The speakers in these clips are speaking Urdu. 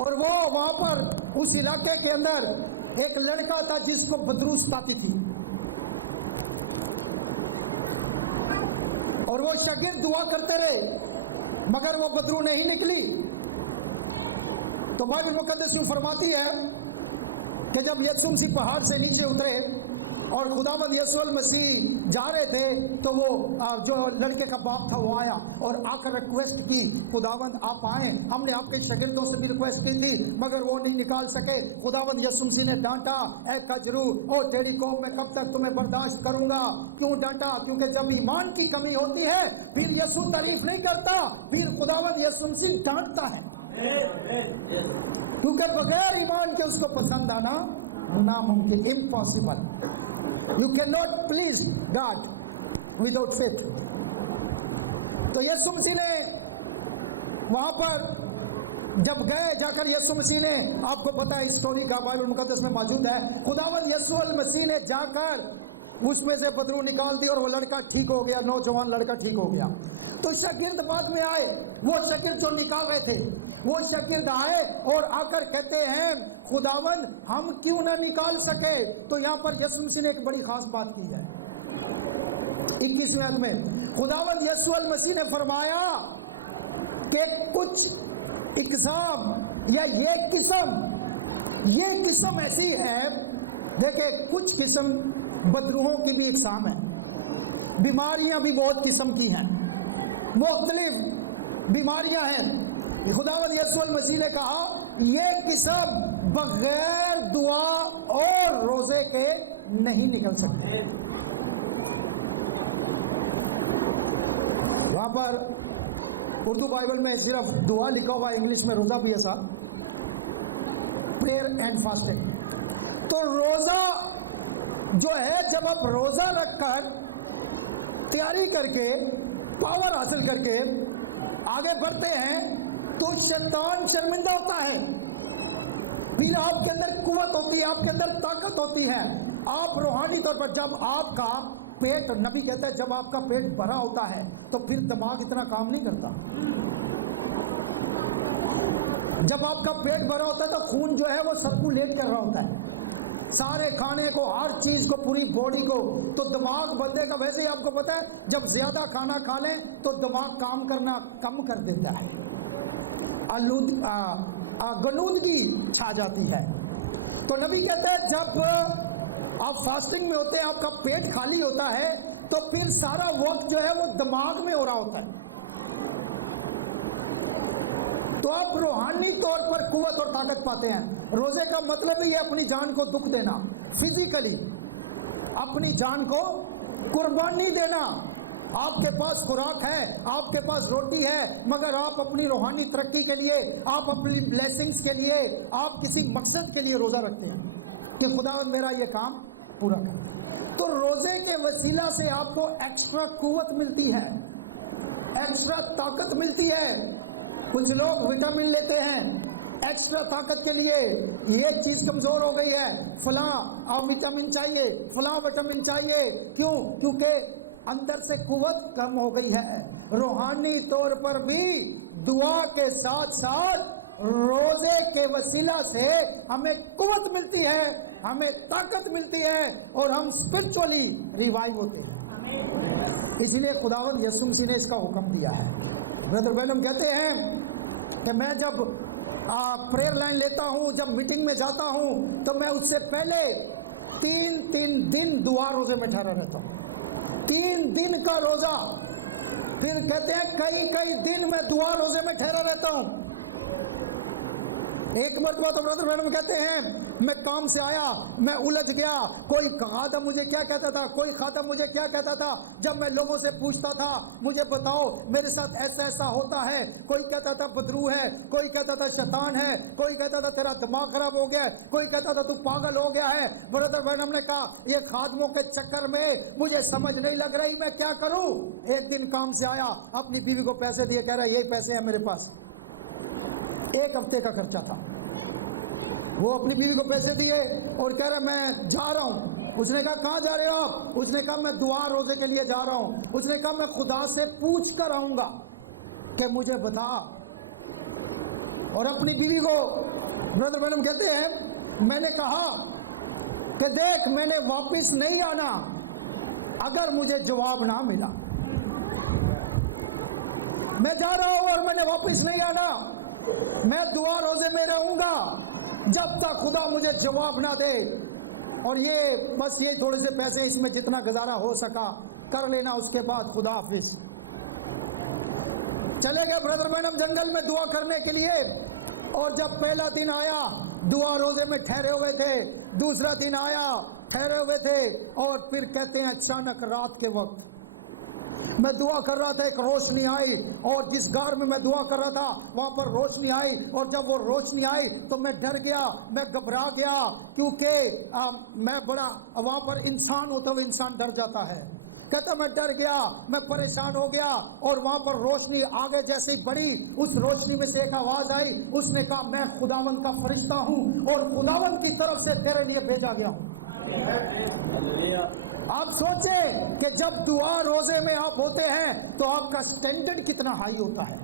اور وہ وہاں پر اس علاقے کے اندر ایک لڑکا تھا جس کو بدروس آتی تھی، اور وہ شاگرد دعا کرتے رہے مگر وہ بدرو نہیں نکلی۔ تو بائبل مقدس یوں فرماتی ہے کہ جب یسوع مسیح پہاڑ سے نیچے اترے اور خداوند یسوع المسیح جا رہے تھے تو وہ جو لڑکے کا باپ تھا وہ آیا اور آ کر ریکویسٹ کی، خداوند آپ آئیں، ہم نے آپ کے شاگردوں سے بھی ریکویسٹ کی تھی مگر وہ نہیں نکال سکے۔ خداوند یسوع مسیح نے ڈانٹا، اے کجرو، او تیری قوم میں کب تک تمہیں برداشت کروں گا؟ کیوں ڈانٹا؟ کیونکہ جب ایمان کی کمی ہوتی ہے پھر یسوع تعریف نہیں کرتا، پھر خداوند یسوع مسیح ڈانٹتا ہے، کیونکہ بغیر ایمان کے اس کو پسند آنا ناممکن، impossible. You cannot please God without faith۔ تو یسوع مسیح نے وہاں پر جب گئے، جا کر یسوع مسیح نے، آپ کو پتا ہے اسٹوری کا، بائبل مقدس میں موجود ہے، خداوند یسوع المسیح نے جا کر اس میں سے بدرو نکال دی اور وہ لڑکا ٹھیک ہو گیا، نوجوان لڑکا ٹھیک ہو گیا۔ تو شاگرد بعد میں آئے، وہ شاگرد جو نکال رہے تھے وہ شاگرد آئے اور آ کر کہتے ہیں خداوند ہم کیوں نہ نکال سکے؟ تو یہاں پر یسوع مسیح نے ایک بڑی خاص بات کی ہے 21ویں آیت میں، خداوند یسوع المسیح نے فرمایا کہ کچھ اقسام یا یہ قسم ایسی ہے، دیکھیں کچھ قسم بدروہوں کی بھی اقسام ہے، بیماریاں بھی بہت قسم کی ہیں، مختلف بیماریاں ہیں۔ خداوند یسوع المسیح نے کہا یہ قسم بغیر دعا اور روزے کے نہیں نکل سکتے۔ وہاں پر اردو بائبل میں صرف دعا لکھا ہوا، انگلش میں روزہ بھی ایسا، پریئر اینڈ فاسٹنگ۔ تو روزہ جو ہے، جب آپ روزہ رکھ کر تیاری کر کے پاور حاصل کر کے آگے بڑھتے ہیں تو شیطان شرمندہ ہوتا ہے، پھر آپ کے اندر قوت ہوتی ہے، آپ کے اندر طاقت ہوتی ہے، آپ روحانی طور پر، جب آپ کا پیٹ، نبی کہتا ہے جب آپ کا پیٹ بھرا ہوتا ہے تو پھر دماغ اتنا کام نہیں کرتا۔ جب آپ کا پیٹ بھرا ہوتا ہے تو خون جو ہے وہ سرکولیٹ کر رہا ہوتا ہے سارے کھانے کو، ہر چیز کو، پوری باڈی کو، تو دماغ بندے کا، ویسے ہی آپ کو پتا ہے جب زیادہ کھانا کھا لیں تو دماغ کام کرنا کم کر دیتا ہے، غنودگی چھا جاتی ہے۔ تو نبی کہتا ہے جب آپ فاسٹنگ میں ہوتے ہیں، آپ کا پیٹ خالی ہوتا ہے تو پھر سارا وقت جو ہے وہ دماغ میں ہو رہا ہوتا ہے، تو آپ روحانی طور پر قوت اور طاقت پاتے ہیں۔ روزے کا مطلب ہی ہے اپنی جان کو دکھ دینا، فزیکلی اپنی جان کو قربانی دینا۔ آپ کے پاس خوراک ہے، آپ کے پاس روٹی ہے، مگر آپ اپنی روحانی ترقی کے لیے، آپ اپنی بلیسنگز کے لیے، آپ کسی مقصد کے لیے روزہ رکھتے ہیں کہ خدا میرا یہ کام پورا کر۔ تو روزے کے وسیلہ سے آپ کو ایکسٹرا قوت ملتی ہے، ایکسٹرا طاقت ملتی ہے۔ کچھ لوگ وٹامن لیتے ہیں ایکسٹرا طاقت کے لیے، یہ چیز کمزور ہو گئی ہے، فلاں وٹامن چاہیے، فلاں وٹامن چاہیے، کیوں؟ کیونکہ اندر سے قوت کم ہو گئی ہے۔ روحانی طور پر بھی دعا کے ساتھ ساتھ روزے کے وسیلہ سے ہمیں قوت ملتی ہے، ہمیں طاقت ملتی ہے اور ہم اسپرچولی ریوائیو ہوتے ہیں۔ اسی لیے خداوند یسوع مسیح نے اس کا حکم دیا ہے۔ بردر بینم کہتے ہیں کہ میں جب پریئر لائن لیتا ہوں، جب میٹنگ میں جاتا ہوں تو میں اس سے پہلے 3 دن دعا روزے میں ٹھہرا رہتا ہوں، 3 دن کا روزہ، پھر کہتے ہیں کئی دن میں دعا روزے میں ٹھہرا رہتا ہوں۔ ایک مرتبہ تو برادر میڈم کہتے ہیں میں کام سے آیا، میں الجھ گیا، کوئی خادم مجھے کیا کہتا تھا، کوئی خادم مجھے کیا کہتا تھا، جب میں لوگوں سے پوچھتا تھا مجھے بتاؤ میرے ساتھ ایسا ایسا ہوتا ہے، کوئی کہتا تھا بدرو ہے، کوئی کہتا تھا شیطان ہے، کوئی کہتا تھا تیرا دماغ خراب ہو گیا ہے، کوئی کہتا تھا تو پاگل ہو گیا ہے۔ برادر میڈم نے کہا یہ خادموں کے چکر میں مجھے سمجھ نہیں لگ رہی، میں کیا کروں؟ ایک دن کام سے آیا، اپنی بیوی کو پیسے دیے، کہہ رہا یہی پیسے ہیں میرے پاس، 1 ہفتے کا خرچہ تھا۔ وہ اپنی بیوی کو پیسے دیے اور کہہ رہا میں جا رہا ہوں۔ اس نے کہا کہاں جا رہے ہو آپ؟ اس نے کہا میں دعا روزے کے لیے جا رہا ہوں۔ اس نے کہا میں خدا سے پوچھ کر آؤں گا کہ مجھے بتا، اور اپنی بیوی کو برادر برنم کہتے ہیں میں نے کہا کہ دیکھ میں نے واپس نہیں آنا اگر مجھے جواب نہ ملا. میں جا رہا ہوں اور میں نے واپس نہیں آنا. میں دعا روزے میں رہوں گا جب تک خدا مجھے جواب نہ دے. اور یہ بس یہ تھوڑے سے پیسے اس میں جتنا گزارا ہو سکا کر لینا, اس کے بعد خدا حافظ. چلے گئے برادر برنم جنگل میں دعا کرنے کے لیے. اور جب پہلا دن آیا دعا روزے میں ٹھہرے ہوئے تھے, دوسرا دن آیا ٹھہرے ہوئے تھے, اور پھر کہتے ہیں اچانک رات کے وقت میں دعا کر رہا تھا, ایک روشنی آئی, اور جس غار میں میں دعا کر رہا تھا وہاں پر روشنی آئی. اور جب وہ روشنی آئی تو میں ڈر گیا, میں گھبرا گیا, کیونکہ میں بڑا وہاں پر انسان ہوتا ہوئے انسان ڈر جاتا ہے. کہتا میں ڈر گیا, میں پریشان ہو گیا. اور وہاں پر روشنی آگے جیسے ہی بڑھی, اس روشنی میں سے ایک آواز آئی, اس نے کہا میں خداوند کا فرشتہ ہوں اور خداوند کی طرف سے تیرے لیے بھیجا گیا ہوں. آپ سوچیں کہ جب دعا روزے میں آپ ہوتے ہیں تو آپ کا سٹینڈرڈ کتنا ہائی ہوتا ہے.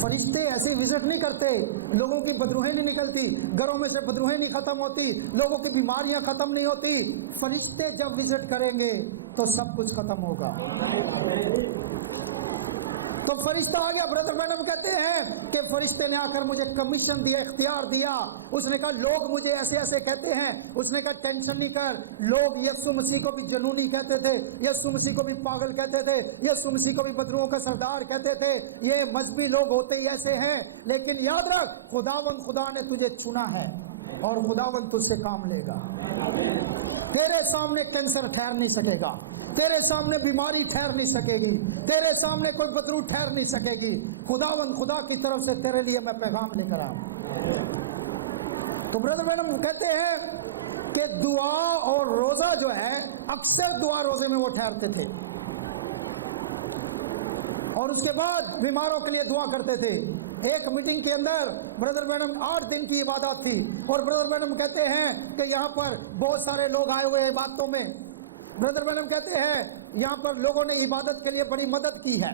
فرشتے ایسے وزٹ نہیں کرتے, لوگوں کی بدروہیں نہیں نکلتی, گھروں میں سے بدروہیں نہیں ختم ہوتی, لوگوں کی بیماریاں ختم نہیں ہوتی. فرشتے جب وزٹ کریں گے تو سب کچھ ختم ہوگا. تو فرشتہ آ گیا. برادر برنم کہتے ہیں کہ فرشتے نے آ کر مجھے کمیشن دیا, اختیار دیا. اس نے کہا لوگ مجھے ایسے ایسے کہتے ہیں. اس نے کہا ٹینشن نہیں کر, لوگ یسوع مسیح کو بھی جنونی کہتے تھے, یسوع مسیح کو بھی پاگل کہتے تھے, یسوع مسیح کو بھی بدروؤں کا سردار کہتے تھے. یہ مذہبی لوگ ہوتے ہی ایسے ہیں, لیکن یاد رکھ خداوند خدا نے تجھے چنا ہے اور خداوند تجھ سے کام لے گا. تیرے سامنے کینسر ٹھہر نہیں سکے گا, تیرے سامنے بیماری ٹھہر نہیں سکے گی, تیرے سامنے کوئی بدرو ٹھہر نہیں سکے گی. خداوند خدا کی طرف سے تیرے لیے میں پیغام لے کر آؤں. تو برادر میڈم کہتے ہیں کہ دعا اور روزہ جو ہے, اکثر دعا روزے میں وہ ٹھہرتے تھے اور اس کے بعد بیماروں کے لیے دعا کرتے تھے. ایک میٹنگ کے اندر برادر میڈم 8 دن کی عبادت تھی, اور برادر میڈم کہتے ہیں کہ یہاں پر بہت سارے لوگ آئے ہوئے عبادتوں میں. برادر میڈم کہتے ہیں یہاں پر لوگوں نے عبادت کے لیے بڑی مدد کی ہے,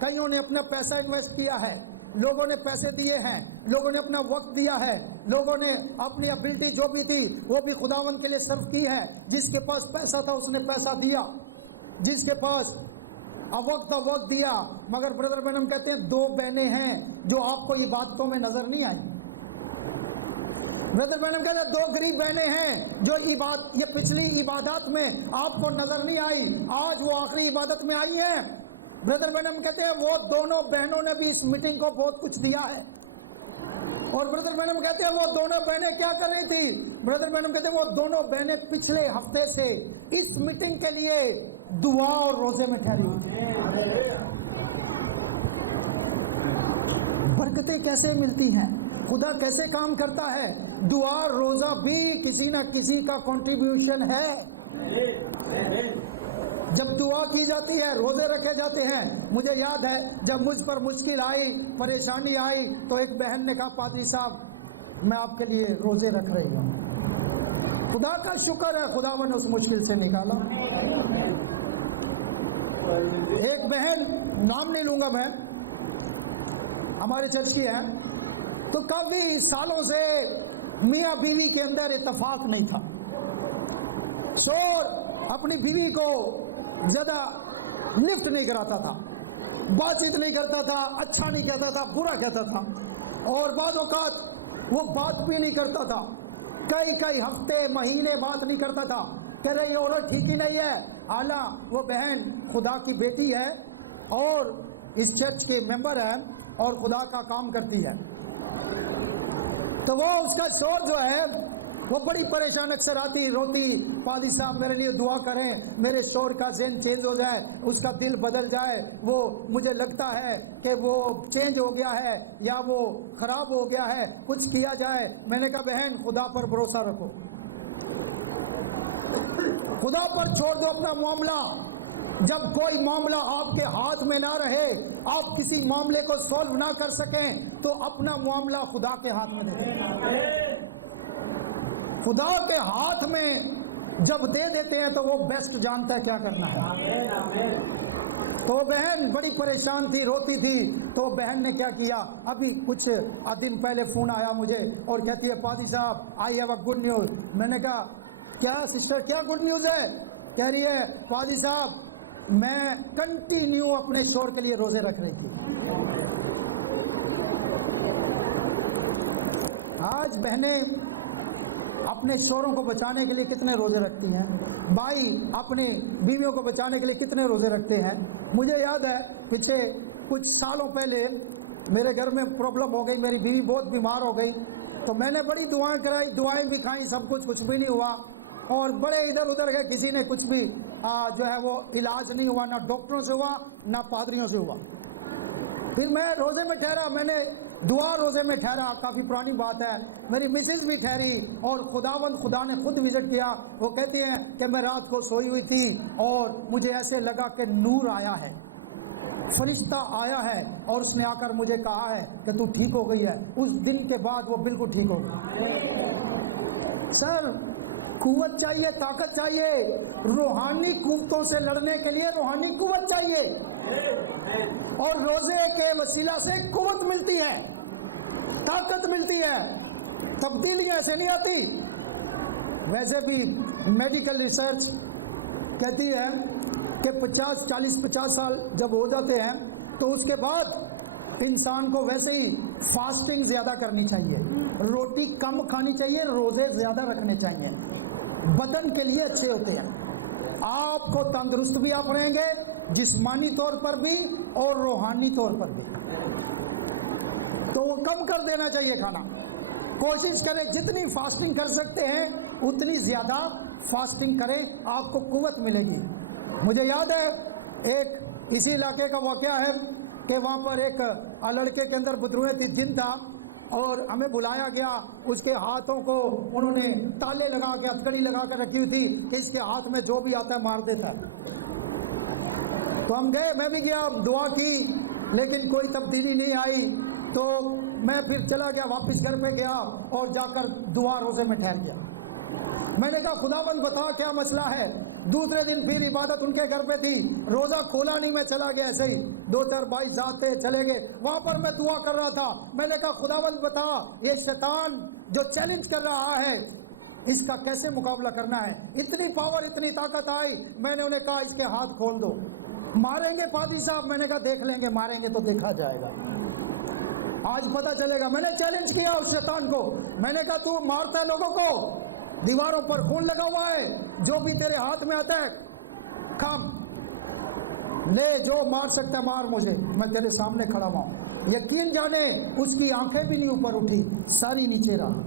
کئیوں نے اپنا پیسہ انویسٹ کیا ہے, لوگوں نے پیسے دیے ہیں, لوگوں نے اپنا وقت دیا ہے, لوگوں نے اپنی ابیلٹی جو بھی تھی وہ بھی خداوند کے لیے صرف کی ہے. جس کے پاس پیسہ تھا اس نے پیسہ دیا, جس کے پاس وقت تھا وقت دیا. مگر برادر میڈم کہتے ہیں 2 بہنیں ہیں جو آپ کو عبادتوں میں نظر نہیں آئی. برادر میڈم کہتے ہیں 2 غریب بہنیں ہیں جو یہ پچھلی عبادت میں آپ کو نظر نہیں آئی, آج وہ آخری عبادت میں آئی ہیں. برادر میڈم کہتے ہیں وہ دونوں بہنوں نے بھی اس میٹنگ کو بہت کچھ دیا ہے. اور برادر میڈم کہتے ہیں وہ دونوں بہنیں کیا کر رہی تھی. برادر میڈم کہتے ہیں وہ دونوں بہنیں پچھلے ہفتے سے اس میٹنگ کے لیے دعا اور روزے میں ٹھہری ہوئی. برکتیں کیسے ملتی ہیں, خدا کیسے کام کرتا ہے. دعا روزہ بھی کسی نہ کسی کا کنٹریبیوشن ہے. جب دعا کی جاتی ہے, روزے رکھے جاتے ہیں. مجھے یاد ہے جب مجھ پر مشکل آئی, پریشانی آئی, تو ایک بہن نے کہا پادری صاحب میں آپ کے لیے روزے رکھ رہی ہوں. خدا کا شکر ہے خداوند نے اس مشکل سے نکالا. ایک بہن, نام نہیں لوں گا میں, ہمارے چرچ کی ہے, تو کافی سالوں سے میاں بیوی کے اندر اتفاق نہیں تھا. شور اپنی بیوی کو زیادہ لفٹ نہیں کراتا تھا, بات چیت نہیں کرتا تھا, اچھا نہیں کہتا تھا, برا کہتا تھا, اور بعض اوقات وہ بات بھی نہیں کرتا تھا. کئی ہفتے مہینے بات نہیں کرتا تھا. کہہ رہے یہ عورت ٹھیک ہی نہیں ہے. حالانہ وہ بہن خدا کی بیٹی ہے اور اس چرچ کے ممبر ہے اور خدا کا کام کرتی ہے. تو وہ اس کا شور جو ہے وہ بڑی پریشان اکثر آتی, روتی, پادری صاحب میرے لیے دعا کریں, میرے شور کا ذہن چینج ہو جائے, اس کا دل بدل جائے, وہ مجھے لگتا ہے کہ وہ چینج ہو گیا ہے یا وہ خراب ہو گیا ہے, کچھ کیا جائے. میں نے کہا بہن خدا پر بھروسہ رکھو, خدا پر چھوڑ دو اپنا معاملہ. جب کوئی معاملہ آپ کے ہاتھ میں نہ رہے, آپ کسی معاملے کو سولو نہ کر سکیں, تو اپنا معاملہ خدا کے ہاتھ میں دے دیں. خدا کے ہاتھ میں جب دے دیتے ہیں تو وہ بیسٹ جانتا ہے کیا کرنا ہے. تو بہن بڑی پریشان تھی، روتی تھی. تو بہن نے کیا کیا، ابھی کچھ دن پہلے فون آیا مجھے اور کہتی ہے پادری صاحب I have a good news. میں نے کہا کیا سسٹر کیا گڈ نیوز ہے؟ کہہ رہی ہے پادری صاحب میں کنٹینیو اپنے شوہر کے لیے روزے رکھ رہی تھی. آج بہنیں اپنے شوہروں کو بچانے کے لیے کتنے روزے رکھتی ہیں، بھائی اپنی بیویوں کو بچانے کے لیے کتنے روزے رکھتے ہیں. مجھے یاد ہے پچھلے کچھ سالوں پہلے میرے گھر میں پرابلم ہو گئی، میری بیوی بہت بیمار ہو گئی. تو میں نے بڑی دعائیں کرائی، دعائیں بھی کھائیں، سب کچھ بھی نہیں ہوا. اور بڑے ادھر ادھر گئے، کسی نے کچھ بھی جو ہے وہ علاج نہیں ہوا، نہ ڈاکٹروں سے ہوا نہ پادریوں سے ہوا. پھر میں روزے میں ٹھہرا، میں نے دعا روزے میں ٹھہرا، کافی پرانی بات ہے. میری مسز بھی ٹھہری اور خدا نے خود وزٹ کیا. وہ کہتی ہیں کہ میں رات کو سوئی ہوئی تھی اور مجھے ایسے لگا کہ نور آیا ہے، فرشتہ آیا ہے اور اس نے آ کر مجھے کہا ہے کہ تو ٹھیک ہو گئی ہے. اس دن کے بعد وہ بالکل ٹھیک ہو گئی. سر قوت چاہیے، طاقت چاہیے، روحانی قوتوں سے لڑنے کے لیے روحانی قوت چاہیے، اور روزے کے وسیلہ سے قوت ملتی ہے، طاقت ملتی ہے، تبدیلیاں ایسے نہیں آتی. ویسے بھی میڈیکل ریسرچ کہتی ہے کہ 50 سال جب ہو جاتے ہیں تو اس کے بعد انسان کو ویسے ہی فاسٹنگ زیادہ کرنی چاہیے، روٹی کم کھانی چاہیے، روزے زیادہ رکھنے چاہیے، بدن کے لیے اچھے ہوتے ہیں. آپ کو تندرست بھی آپ رہیں گے، جسمانی طور پر بھی اور روحانی طور پر بھی. تو وہ کم کر دینا چاہیے کھانا. کوشش کریں جتنی فاسٹنگ کر سکتے ہیں اتنی زیادہ فاسٹنگ کریں، آپ کو قوت ملے گی. مجھے یاد ہے ایک اسی علاقے کا واقعہ ہے کہ وہاں پر ایک لڑکے کے اندر بدروحی تھی، دن تھا اور ہمیں بلایا گیا. اس کے ہاتھوں کو انہوں نے تالے لگا کے ہتھکڑی لگا کے رکھی ہوئی تھی کہ اس کے ہاتھ میں جو بھی آتا ہے مار دیتا ہے. تو ہم گئے، میں بھی گیا، دعا کی لیکن کوئی تبدیلی نہیں آئی. تو میں پھر چلا گیا، واپس گھر پہ گیا اور جا کر دعا روزے میں ٹھہر گیا. میں نے کہا خداوند بتا کیا مسئلہ ہے. دوسرے دن پھر عبادت ان کے گھر پہ تھی، روزہ کھولا نہیں، میں چلا گیا ایسے ہی. 2-4 بھائی جاتے چلے گئے، وہاں پر میں دعا کر رہا تھا. میں نے کہا خداوند بتا یہ شیطان جو چیلنج کر رہا ہے اس کا کیسے مقابلہ کرنا ہے. اتنی پاور، اتنی طاقت آئی. میں نے انہیں کہا اس کے ہاتھ کھول دو. ماریں گے پادری صاحب؟ میں نے کہا دیکھ لیں گے، ماریں گے تو دیکھا جائے گا، آج پتہ چلے گا. میں نے چیلنج کیا اس شیطان کو، میں نے کہا تو مارتا ہے لوگوں کو، دیواروں پر خون لگا ہوا ہے، جو بھی تیرے ہاتھ میں آتا ہے کھام لے، جو مار سکتا ہے مار مجھے، میں تیرے سامنے کھڑا ہوا ہوں. یقین جانے اس کی آنکھیں بھی نہیں اوپر اٹھی، ساری نیچے رہا.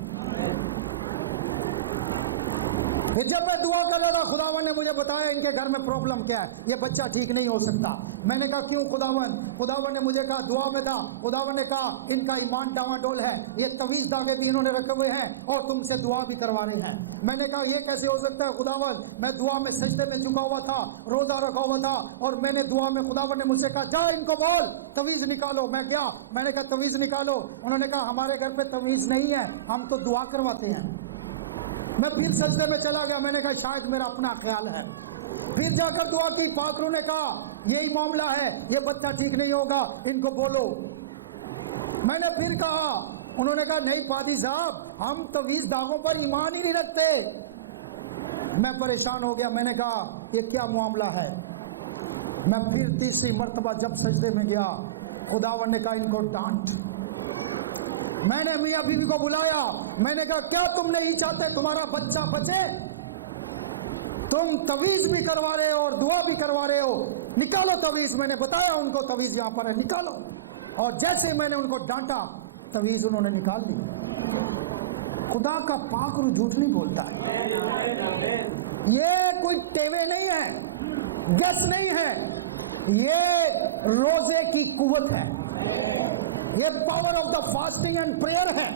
پھر جب میں دعا کر رہا تھا خداوند نے مجھے بتایا ان کے گھر میں پرابلم کیا ہے، یہ بچہ ٹھیک نہیں ہو سکتا. میں نے کہا کیوں خداوند؟ خداوند نے مجھے کہا دعا میں تھا، خداوند نے کہا ان کا ایمان ڈاواں ڈول ہے، یہ تویز داغے بھی انہوں نے رکھے ہوئے ہیں اور تم سے دعا بھی کروا رہے ہیں. میں نے کہا یہ کیسے ہو سکتا ہے خداوند؟ میں دعا میں سجدے میں جھکا ہوا تھا، روزہ رکھا ہوا تھا، اور میں نے دعا میں خداوند نے مجھ سے کہا جا ان کو بول تویز نکالو. میں گیا، میں نے کہا تویز نکالو. انہوں نے کہا ہمارے گھر پہ تویز نہیں ہے، ہم تو دعا کرواتے ہیں. میں پھر سجدے میں چلا گیا، میں نے کہا شاید میرا اپنا خیال ہے. پھر جا کر دعا کی، پاک روح نے کہا یہی معاملہ ہے، یہ بچہ ٹھیک نہیں ہوگا، ان کو بولو. میں نے پھر کہا، انہوں نے کہا نہیں پادری صاحب ہم تویز داغوں پر ایمان ہی نہیں رکھتے. میں پریشان ہو گیا، میں نے کہا یہ کیا معاملہ ہے. میں پھر تیسری مرتبہ جب سجدے میں گیا، خداوند نے کہا ان کو ڈانٹ. میں نے میاں بیوی کو بلایا، میں نے کہا کیا تم نہیں چاہتے تمہارا بچہ بچے؟ تم تویز بھی کروا رہے ہو اور دعا بھی کروا رہے ہو، نکالو تویز. میں نے بتایا ان کو تویز یہاں پر ہے، نکالو. اور جیسے میں نے ان کو ڈانٹا تویز انہوں نے نکال دی. خدا کا پاک روح جھوٹ نہیں بولتا ہے. یہ کوئی ٹیوے نہیں ہے، گیس نہیں ہے، یہ روزے کی قوت ہے، یہ power of the fasting and prayer ہے.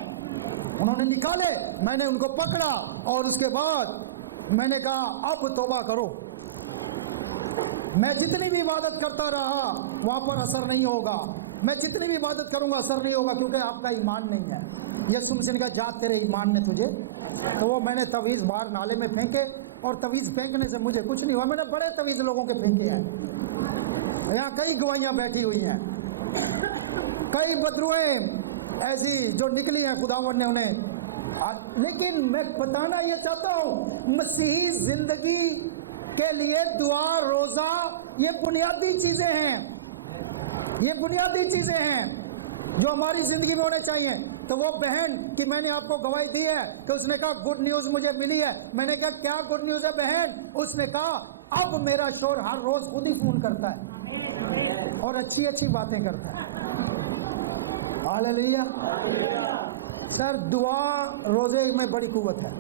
انہوں نے نکالے، میں نے ان کو پکڑا اور اس کے بعد میں نے کہا اب توبہ کرو. میں جتنی بھی عبادت کرتا رہا وہاں پر اثر نہیں ہوگا، میں جتنی بھی عبادت کروں گا اثر نہیں ہوگا، کیونکہ آپ کا ایمان نہیں ہے. یسوع مسیح نے کہا جا تیرے ایمان نے تجھے. تو وہ میں نے تویز باہر نالے میں پھینکے، اور تویز پھینکنے سے مجھے کچھ نہیں ہوا. میں نے بڑے تویز لوگوں کے پھینکے ہیں. یہاں کئی گواہیاں بیٹھی ہوئی ہیں، کئی بدروئیں ایسی جو نکلی ہیں خداوند نے انہیں، لیکن میں بتانا یہ چاہتا ہوں مسیحی زندگی کے لیے دعا روزہ یہ بنیادی چیزیں ہیں، یہ بنیادی چیزیں ہیں جو ہماری زندگی میں ہونے چاہیے۔ تو وہ بہن کہ میں نے آپ کو گواہی دی ہے کہ اس نے کہا گڈ نیوز مجھے ملی ہے، میں نے کہا کیا گڈ نیوز ہے بہن؟ اس نے کہا اب میرا شوہر ہر روز خود ہی فون کرتا ہے اور اچھی اچھی باتیں کرتا ہے۔ ہاللیلویا۔ سر دعا روزے میں بڑی قوت ہے،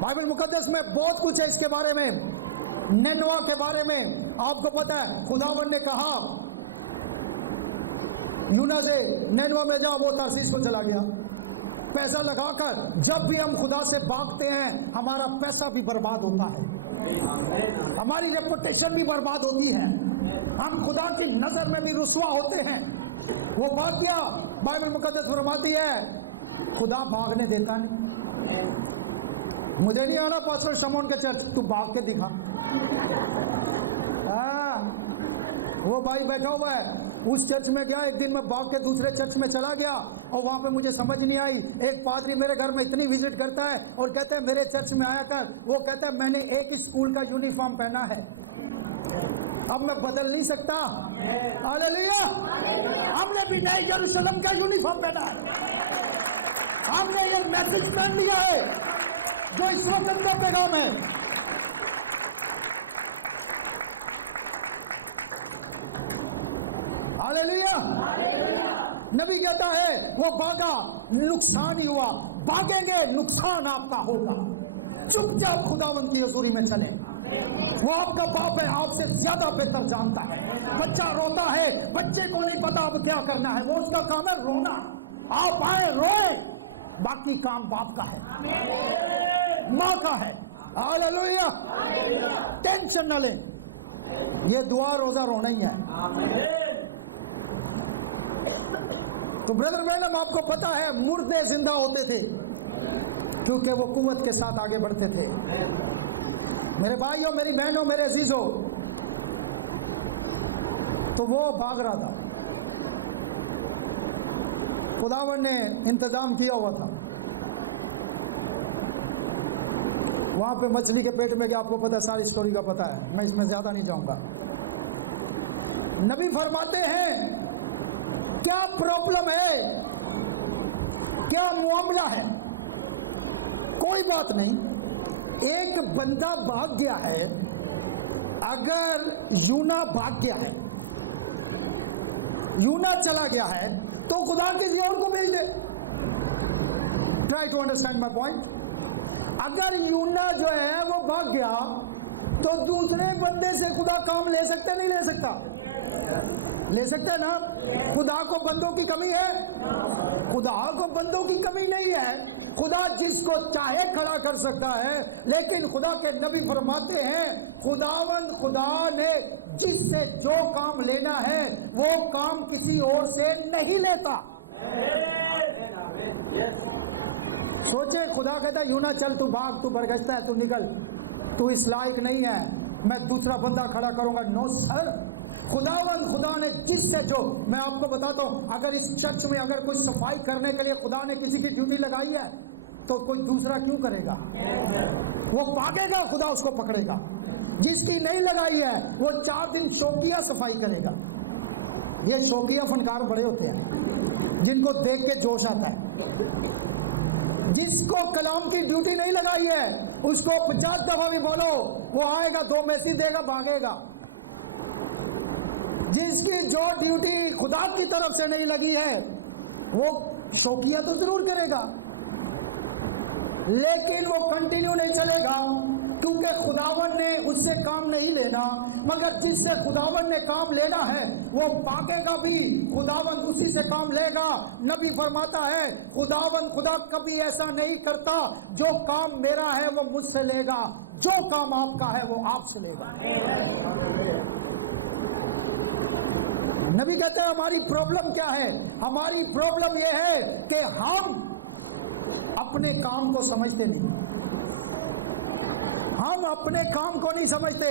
بائبل مقدس میں بہت کچھ ہے اس کے بارے میں۔ نینوا کے بارے میں آپ کو پتا ہے خداوند نے کہا یونا سے نینوا میں جاؤ، وہ ترسیس کو چلا گیا پیسہ لگا کر۔ جب بھی ہم خدا سے بھاگتے ہیں ہمارا پیسہ بھی برباد ہوتا ہے، ہماری ریپوٹیشن بھی برباد ہوتی ہے، ہم خدا کی نظر میں بھی رسوا ہوتے ہیں۔ وہ بات کیا بائبل مقدس فرماتی ہے خدا بھاگنے دیتا نہیں۔ مجھے نہیں آنا پاسٹر شمون کے چرچ، تو بھاگ کے دکھا۔ وہ بھائی بیٹھا ہوا ہے اس چرچ میں گیا، ایک دن میں بھاگ کے دوسرے چرچ میں چلا گیا اور وہاں پہ مجھے سمجھ نہیں آئی۔ ایک پادری میرے گھر میں اتنی وزٹ کرتا ہے اور کہتا ہے میرے چرچ میں آیا کر، وہ کہتا ہے میں نے ایک اسکول کا یونیفارم پہنا ہے، اب میں بدل نہیں سکتا۔ ہاللیلویا۔ ہم نے بھی نئے یروشلم کا یونیفارم پہنا ہے، ہم نے یہ میسج پہن لیا ہے جو اس وقت کا پیغام ہے۔ ہاللیلویا۔ نبی کہتا ہے وہ بھاگا نقصان ہی ہوا، بھاگیں گے نقصان آپ کا ہوگا۔ چپ چاپ خداوند کی حضوری میں چلیں، وہ آپ کا باپ ہے، آپ سے زیادہ بہتر جانتا ہے۔ بچہ روتا ہے، بچے کو نہیں پتا اب کیا کرنا ہے، وہ اس کا کام ہے رونا، آپ آئے روئے، باقی کام باپ کا ہے، ماں کا ہے۔ ہاللیلویا۔ ٹینشن نہ لیں، یہ دعا روزہ رونا ہی ہے۔ تو بردر میڈم آپ کو پتا ہے مردے زندہ ہوتے تھے کیونکہ وہ قوت کے ساتھ آگے بڑھتے تھے۔ میرے بھائیوں، میری بہنوں، میرے عزیزوں، تو وہ بھاگ رہا تھا، خداوند نے انتظام کیا ہوا تھا۔ وہاں پہ مچھلی کے پیٹ میں کیا آپ کو پتا، ساری سٹوری کا پتا ہے، میں اس میں زیادہ نہیں جاؤں گا۔ نبی فرماتے ہیں کیا پرابلم ہے، کیا معاملہ ہے؟ کوئی بات نہیں، ایک بندہ بھاگ گیا ہے، اگر یونا بھاگ گیا ہے، یونا چلا گیا ہے تو خدا کسی اور کو بھیج دے۔ Try to understand my point. اگر یونا جو ہے وہ بھاگ گیا تو دوسرے بندے سے خدا کام لے سکتا نہیں لے سکتا؟ لے سکتے ہیں نا۔ خدا کو بندوں کی کمی ہے؟ خدا کو بندوں کی کمی نہیں ہے، خدا جس کو چاہے کھڑا کر سکتا ہے، لیکن خدا کے نبی فرماتے ہیں خداوند خدا نے جس سے جو کام لینا ہے وہ کام کسی اور سے نہیں لیتا۔ سوچے خدا کہتا ہے یونا چل، تو بھاگ، تو برگشتا ہے، تو نکل، تو اس لائق نہیں ہے، میں دوسرا بندہ کھڑا کروں گا۔ نو سر، خداوند خدا نے جس سے جو، میں آپ کو بتاتا ہوں، اگر اس چرچ میں اگر کوئی صفائی کرنے کے لیے خدا نے کسی کی ڈیوٹی لگائی ہے تو کوئی دوسرا کیوں کرے گا؟ وہ بھاگے گا، خدا اس کو پکڑے گا۔ جس کی نہیں لگائی ہے وہ 4 دن شوقیہ صفائی کرے گا۔ یہ شوقیہ فنکار بڑے ہوتے ہیں جن کو دیکھ کے جوش آتا ہے۔ جس کو کلام کی ڈیوٹی نہیں لگائی ہے اس کو 50 دفعہ بھی بولو وہ آئے گا، 2 میسی دے گا، بھاگے گا۔ جس کی جو ڈیوٹی خدا کی طرف سے نہیں لگی ہے وہ شوقیہ تو ضرور کرے گا، لیکن وہ کنٹینیو نہیں چلے گا کیونکہ خداوند نے اس سے کام نہیں لینا، مگر جس سے خداوند نے کام لینا ہے وہ بھاگے گا بھی، خداوند اسی سے کام لے گا۔ نبی فرماتا ہے خداوند خدا کبھی ایسا نہیں کرتا، جو کام میرا ہے وہ مجھ سے لے گا، جو کام آپ کا ہے وہ آپ سے لے گا۔ نبی کہتے ہیں ہماری پرابلم کیا ہے؟ ہماری پرابلم یہ ہے کہ ہم اپنے کام کو سمجھتے نہیں، ہم اپنے کام کو نہیں سمجھتے۔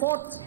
4th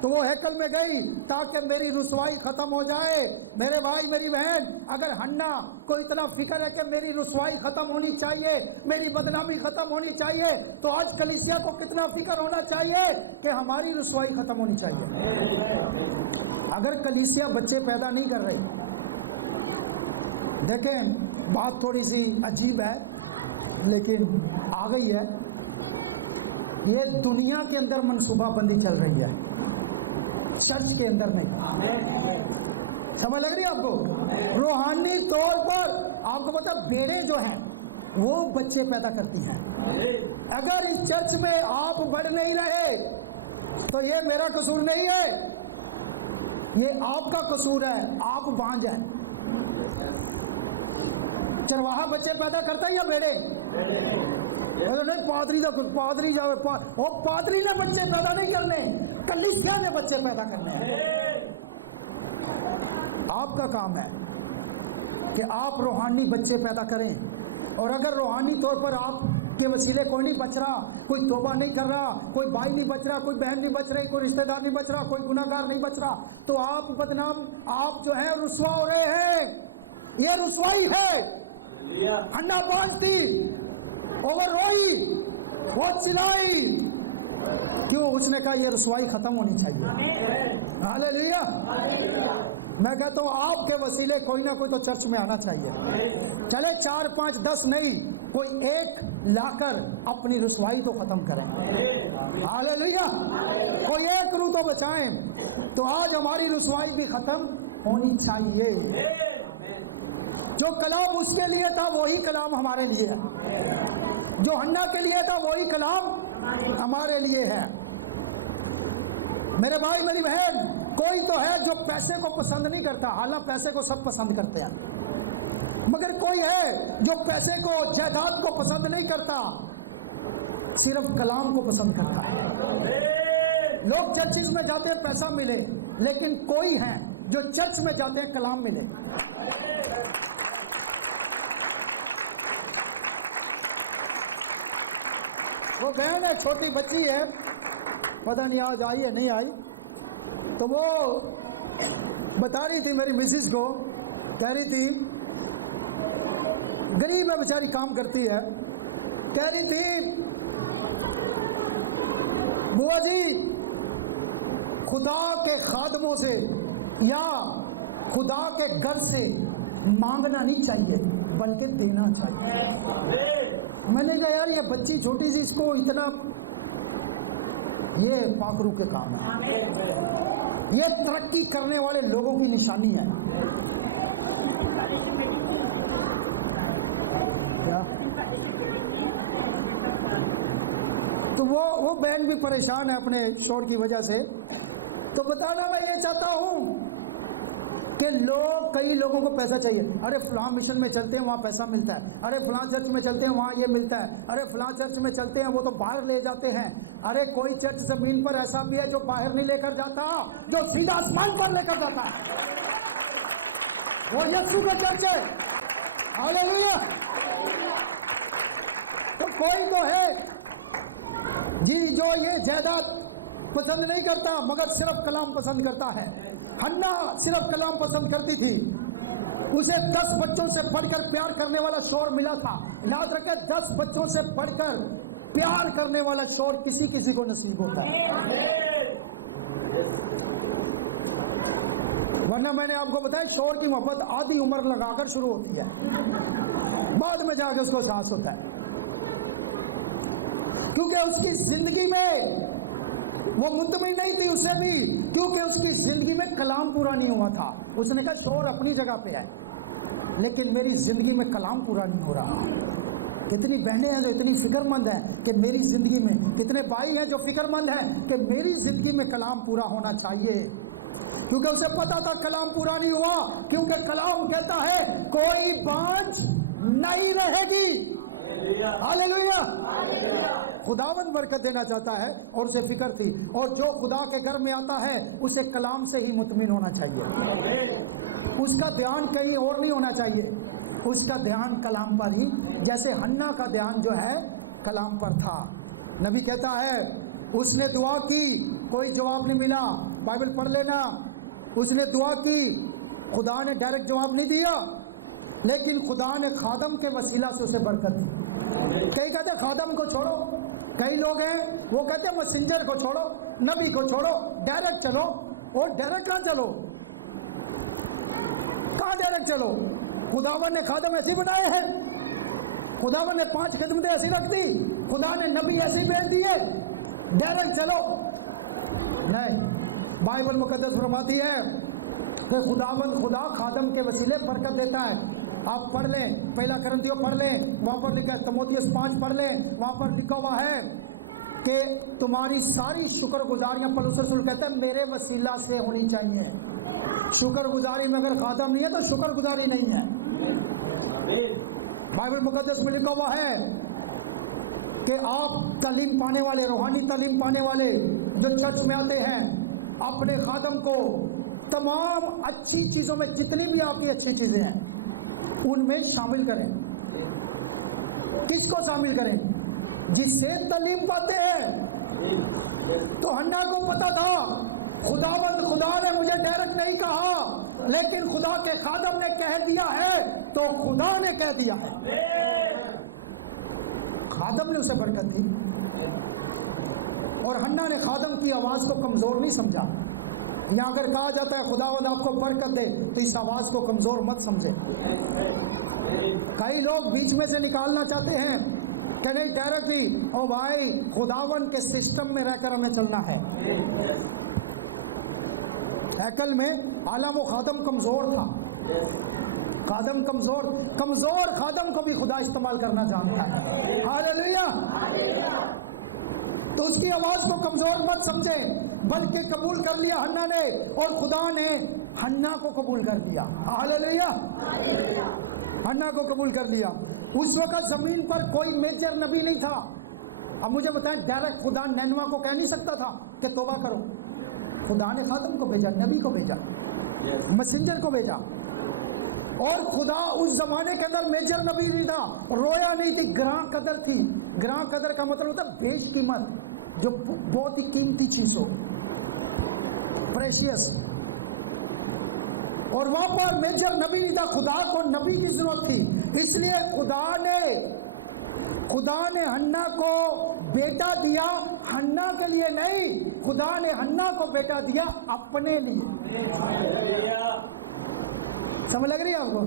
تو وہ ہیکل میں گئی تاکہ میری رسوائی ختم ہو جائے۔ میرے بھائی میری بہن، اگر حنا کو اتنا فکر ہے کہ میری رسوائی ختم ہونی چاہیے، میری بدنامی ختم ہونی چاہیے، تو آج کلیسیا کو کتنا فکر ہونا چاہیے کہ ہماری رسوائی ختم ہونی چاہیے۔ اگر کلیسیا بچے پیدا نہیں کر رہی، دیکھیں بات تھوڑی سی عجیب ہے لیکن آ گئی ہے، یہ دنیا کے اندر منصوبہ بندی چل رہی ہے، چرچ کے اندر نہیں۔ سمجھ لگ رہی ہے آپ کو؟ روحانی طور پر آپ کو پتا بیڑے جو ہیں وہ بچے پیدا کرتی ہیں۔ اگر اس چرچ میں آپ بڑھ نہیں رہے تو یہ میرا قصور نہیں ہے، یہ آپ کا قصور ہے، آپ بانجھ ہیں۔ چرواہا بچے پیدا کرتا ہے یا بیڑے؟ پادری جاوے، وہ پادری نے بچے پیدا نہیں کرنے، کلیسیا نے بچے پیدا کرنے ہیں۔ آپ کا کام ہے کہ آپ روحانی بچے پیدا کریں، اور اگر روحانی طور پر آپ کے وسیلے کوئی نہیں بچ رہا، کوئی توبہ نہیں کر رہا، کوئی بھائی نہیں بچ رہا، کوئی بہن نہیں بچ رہی، کوئی رشتہ دار نہیں بچ رہا، کوئی گناہ گار نہیں بچ رہا، تو آپ بدنام، آپ جو ہیں رسوا ہو رہے ہیں۔ یہ رسوائی ہے۔ ہنا بانج تھی، وہ روئی، وہ چلائی، کیوں؟ اس نے کہا یہ رسوائی ختم ہونی چاہیے۔ ہاللیلویا۔ میں کہتا ہوں آپ کے وسیلے کوئی نہ کوئی تو چرچ میں آنا چاہیے۔ چلے 4 5 10 نہیں، کوئی ایک لا کر اپنی رسوائی تو ختم کریں۔ ہاللیلویا۔ کوئی ایک روح تو بچائیں، تو آج ہماری رسوائی بھی ختم ہونی چاہیے۔ جو کلام اس کے لیے تھا وہی کلام ہمارے لیے ہے، جو ہنا کے لیے تھا وہی کلام ہمارے لیے ہے۔ میرے بھائی میری بہن، کوئی تو ہے جو پیسے کو پسند نہیں کرتا، حالانکہ پیسے کو سب پسند کرتے ہیں، مگر کوئی ہے جو پیسے کو، جائیداد کو پسند نہیں کرتا، صرف کلام کو پسند کرتا ہے۔ لوگ چرچز میں جاتے ہیں پیسہ ملے، لیکن کوئی ہے جو چرچ میں جاتے ہیں کلام ملے۔ وہ بہن ہے، چھوٹی بچی ہے، پتہ نہیں آج آئی ہے نہیں آئی، تو وہ بتا رہی تھی میری مسز کو، کہہ رہی تھی غریب ہے بیچاری، کام کرتی ہے، کہہ رہی تھی بوا جی خدا کے خادموں سے یا خدا کے گھر سے مانگنا نہیں چاہیے بلکہ دینا چاہیے۔ میں نے کہا یار یہ بچی چھوٹی سی، اس کو اتنا، یہ پاکرو کے کام ہے، یہ ترقی کرنے والے لوگوں کی نشانی ہے۔ تو وہ بہن بھی پریشان ہے اپنے شوہر کی وجہ سے۔ تو بتانا میں یہ چاہتا ہوں کہ کئی لوگوں کو پیسہ چاہیے، ارے فلاں مشن میں چلتے ہیں وہاں پیسہ ملتا ہے، ارے فلاں چرچ میں چلتے ہیں وہاں یہ ملتا ہے، ارے فلاں چرچ میں چلتے ہیں وہ تو باہر لے جاتے ہیں۔ ارے کوئی چرچ زمین پر ایسا بھی ہے جو باہر نہیں لے کر جاتا، جو سیدھا آسمان پر لے کر جاتا ہے، وہ یسوع کا چرچ ہے۔ ہاللیلویا۔ تو کوئی تو ہے جی جو یہ جائیداد پسند نہیں کرتا مگر صرف کلام پسند کرتا ہے۔ ہنا صرف کلام پسند کرتی تھی، اسے 10 بچوں سے بڑھ کر پیار کرنے والا شوہر ملا تھا۔ یاد رکھے 10 بچوں سے بڑھ کر پیار کرنے والا شوہر کسی کو نصیب ہوتا ہے، ورنہ میں نے آپ کو بتایا شوہر کی محبت آدھی عمر لگا کر شروع ہوتی ہے، بعد میں جا کے اس کو احساس ہوتا ہے، کیونکہ اس کی زندگی میں وہ مطمئن نہیں تھی، اسے بھی کیونکہ اس کی زندگی میں کلام پورا نہیں ہوا تھا۔ اس نے کہا شوہر اپنی جگہ پہ ہے لیکن میری زندگی میں کلام پورا نہیں ہو رہا۔ کتنی بہنیں ہیں جو اتنی فکر مند ہیں کہ میری زندگی میں، کتنے بھائی ہیں جو فکر مند ہیں کہ میری زندگی میں کلام پورا ہونا چاہیے، کیونکہ اسے پتا تھا کلام پورا نہیں ہوا، کیونکہ کلام کہتا ہے کوئی بانجھ نہیں رہے گی۔ ہاللیلویا۔ خداوند برکت دینا چاہتا ہے اور اسے فکر تھی، اور جو خدا کے گھر میں آتا ہے اسے کلام سے ہی مطمئن ہونا چاہیے، اس کا دھیان کہیں اور نہیں ہونا چاہیے، اس کا دھیان کلام پر ہی، جیسے ہنا کا دھیان جو ہے کلام پر تھا۔ نبی کہتا ہے اس نے دعا کی، کوئی جواب نہیں ملا، بائبل پڑھ لینا، اس نے دعا کی، خدا نے ڈائریکٹ جواب نہیں دیا، لیکن خدا نے خادم کے وسیلہ سے اسے برکت دی۔ کئی کہتے ہیں خادم کو چھوڑو، کئی لوگ ہیں وہ کہتے ہیں مسنجر کو چھوڑو، نبی کو چھوڑو، ڈائریکٹ چلو۔ اور ڈائریکٹ کہاں چلو؟ کہاں ڈائریکٹ چلو؟ خداوند نے خادم ایسے بنائے ہیں، خداوند نے 5 خدمتیں ایسی رکھ دی، خدا نے نبی ایسے بھیج دیے، ڈائریکٹ چلو؟ نہیں، بائبل مقدس فرماتی ہے کہ خدا خادم کے وسیلے برکت دیتا ہے۔ آپ پڑھ لیں، پہلا کرنتھیوں پڑھ لیں، وہاں پر لکھا ہے، تموتھیوس 5 پڑھ لیں، وہاں پر لکھا ہوا ہے کہ تمہاری ساری شکر گزاریاں، پولس رسول کہتا ہے میرے وسیلہ سے ہونی چاہیے۔ شکر گزاری میں اگر خادم نہیں ہے تو شکر گزاری نہیں ہے۔ بائبل مقدس میں لکھا ہوا ہے کہ آپ تعلیم پانے والے، روحانی تعلیم پانے والے جو چرچ میں آتے ہیں، اپنے خادم کو تمام اچھی چیزوں میں، جتنی بھی آپ کی اچھی چیزیں ہیں ان میں شامل کریں۔ کس کو شامل کریں؟ جس سے تعلیم پاتے ہیں۔ تو حنا کو پتا تھا خدا نے مجھے ڈائریکٹ نہیں کہا، لیکن خدا کے خادم نے کہہ دیا ہے تو خدا نے کہہ دیا ہے۔ خادم نے اسے برکت دی، اور حنا نے خادم کی آواز کو کمزور نہیں سمجھا۔ یہاں اگر کہا جاتا ہے خداوند آپ کو برکت دے تو اس آواز کو کمزور مت سمجھے۔ کئی لوگ بیچ میں سے نکالنا چاہتے ہیں کہ نہیں ڈائریکٹ ہی، او بھائی خداوند کے سسٹم میں رہ کر ہمیں چلنا ہے۔ ہیکل میں حالانکہ وہ خادم کمزور تھا، خادم کمزور خادم کو بھی خدا استعمال کرنا جانتا ہے۔ ہاللیلویا۔ تو اس کی آواز کو کمزور مت سمجھے، بلکہ قبول کر لیا حنا نے، اور خدا نے حنا کو قبول کر دیا۔ ہاللیلویا۔ حنا کو قبول کر لیا۔ اس وقت زمین پر کوئی میجر نبی نہیں تھا۔ اب مجھے بتائیں، ڈائریکٹ خدا نینوا کو کہہ نہیں سکتا تھا کہ توبہ کرو؟ خدا نے خادم کو بھیجا، نبی کو بھیجا، مسنجر کو بھیجا۔ اور خدا اس زمانے کے اندر میجر نبی نہیں تھا، رویا نہیں تھی، گراں قدر تھی۔ گراں قدر کا مطلب ہوتا ہے بیش قیمت، جو بہت ہی قیمتی چیز ہو، پریشیس۔ اور وہاں پر میجر نبی نہیں تھا، خدا کو نبی کی ضرورت تھی، اس لیے خدا نے حنا کو بیٹا دیا، حنا کے لیے نہیں، خدا نے حنا کو بیٹا دیا اپنے لیے۔ سمجھ لگ رہی ہے آپ کو؟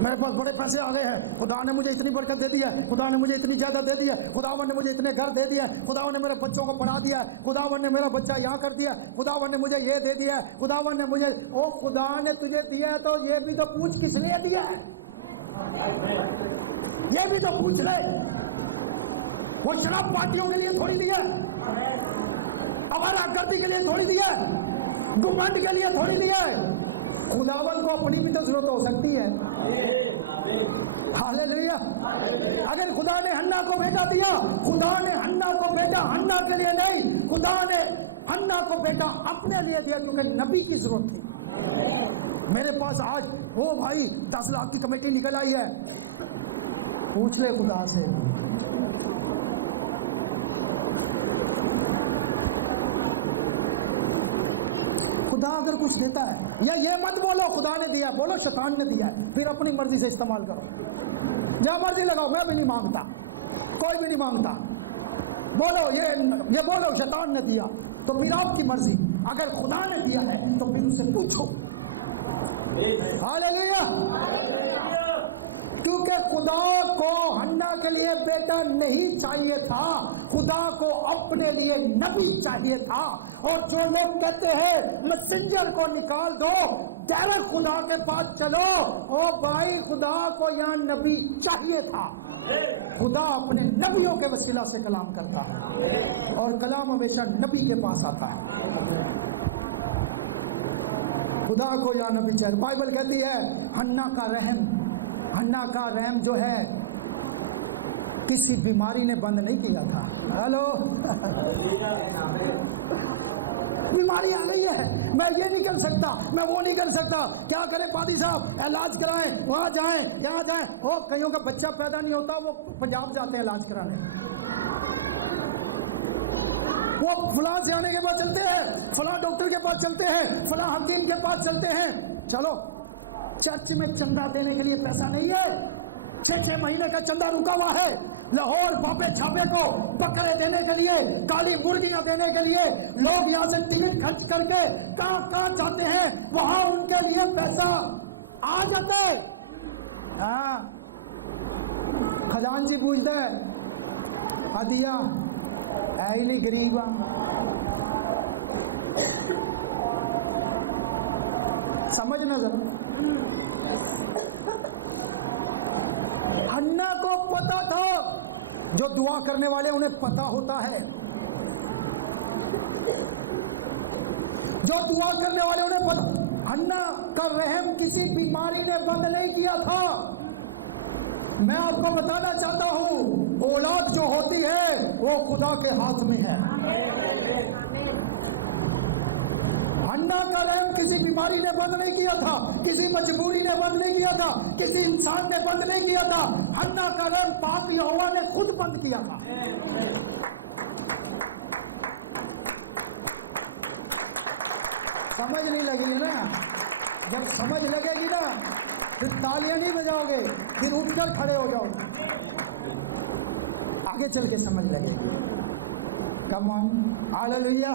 میرے پاس بڑے پیسے آ گئے ہیں، خدا نے مجھے اتنی برکت دے دی ہے، خدا نے مجھے اتنی جائیداد دے دی ہے، خداوند نے مجھے اتنے گھر دے دیا ہے، خداوند نے میرے بچوں کو پڑھا دیا ہے، خداوند نے میرا بچہ یہاں کر دیا، خداوند نے مجھے یہ دے دیا ہے، خداوند نے مجھے، او خدا نے تجھے دیا ہے تو یہ بھی تو پوچھ کس لیے دیا ہے؟ یہ بھی تو پوچھ لے۔ وہ شراب پارٹیوں کے لیے تھوڑی دیا ہے، ہمارا گردی کے لیے تھوڑی دیا ہے، گھمنڈ کے لیے تھوڑی دیا ہے۔ خداوند کو اپنی بھی تو ضرورت ہو سکتی ہے۔ ہاللیلویا۔ اگر خدا نے حنا کو بیٹا دیا، خدا نے حنا کو بیٹا حنا کے لیے نہیں، خدا نے حنا کو بیٹا اپنے لیے دیا، کیونکہ نبی کی ضرورت تھی۔ میرے پاس آج وہ بھائی 10 لاکھ کی کمیٹی نکل آئی ہے، پوچھ لے خدا سے۔ خدا اگر کچھ دیتا ہے، یا یہ مت بولو خدا نے دیا، بولو شیطان نے دیا ہے، پھر اپنی مرضی سے استعمال کرو، جہاں مرضی لگاؤ، میں بھی نہیں مانگتا، کوئی بھی نہیں مانگتا، بولو یہ بولو شیطان نے دیا، تو پھر آپ کی مرضی۔ اگر خدا نے دیا ہے تو پھر اسے پوچھو۔ ہاللیلویا۔ کیونکہ خدا کو حنا کے لیے بیٹا نہیں چاہیے تھا، خدا کو اپنے لیے نبی چاہیے تھا۔ اور جو لوگ کہتے ہیں مسنجر کو نکال دو، ڈائریکٹ خدا کے پاس چلو، او بھائی خدا کو یہاں نبی چاہیے تھا۔ خدا اپنے نبیوں کے وسیلہ سے کلام کرتا ہے، اور کلام ہمیشہ نبی کے پاس آتا ہے۔ خدا کو یا نبی چاہیے۔ بائبل کہتی ہے حنا کا رحم جو ہے کسی بیماری نے بند نہیں کیا تھا۔ ہلو، بیماری آ گئی ہے، میں یہ نہیں کر سکتا، میں وہ نہیں کر سکتا، کیا کریں پادری صاحب؟ علاج کرائیں، وہاں جائیں، یہاں جائیں۔ وہ کئیوں کا بچہ پیدا نہیں ہوتا، وہ پنجاب جاتے ہیں علاج کرانے۔ وہ فلاں سے آنے کے بعد چلتے ہیں, فلاں ڈاکٹر کے پاس چلتے ہیں, فلاں حکیم کے پاس چلتے ہیں. چلو چرچ میں چندہ دینے کے لیے پیسہ نہیں ہے, 6 مہینے کا چندہ رکا ہوا ہے. لاہور بابے چھاپے کو بکرے دینے کے لیے, کالی مرغیاں دینے کے لیے لوگ یہاں سے ٹکٹ خرچ کر کے کہاں جاتے ہیں, وہاں ان کے لیے پیسہ آ جاتا ہے. ہاں خزانچی پوچھتا ہے ہدیہ ہے ہی نہیں, غریب سمجھ نظر. حنا کو پتا تھا, جو دعا کرنے والے انہیں پتا ہوتا ہے, جو دعا کرنے والے انہیں پتا. حنا کا رحم کسی بیماری نے بند نہیں کیا تھا. میں آپ کو بتانا چاہتا ہوں, اولاد جو ہوتی ہے وہ خدا کے ہاتھ میں ہے. حنا کا رحم کسی بیماری نے بند نہیں کیا تھا, کسی مجبوری نے بند نہیں کیا تھا, کسی انسان نے بند نہیں کیا تھا. حنا کا رحم پاک یہوہ نے خود بند کیا تھا. سمجھ نہیں لگی ہے نا؟ جب سمجھ لگے گی نا پھر تالیاں نہیں بجاؤ گے, پھر اٹھ کر کھڑے ہو جاؤ گے. آگے چل کے سمجھ لگے گی. کم آن ہاللیلویا.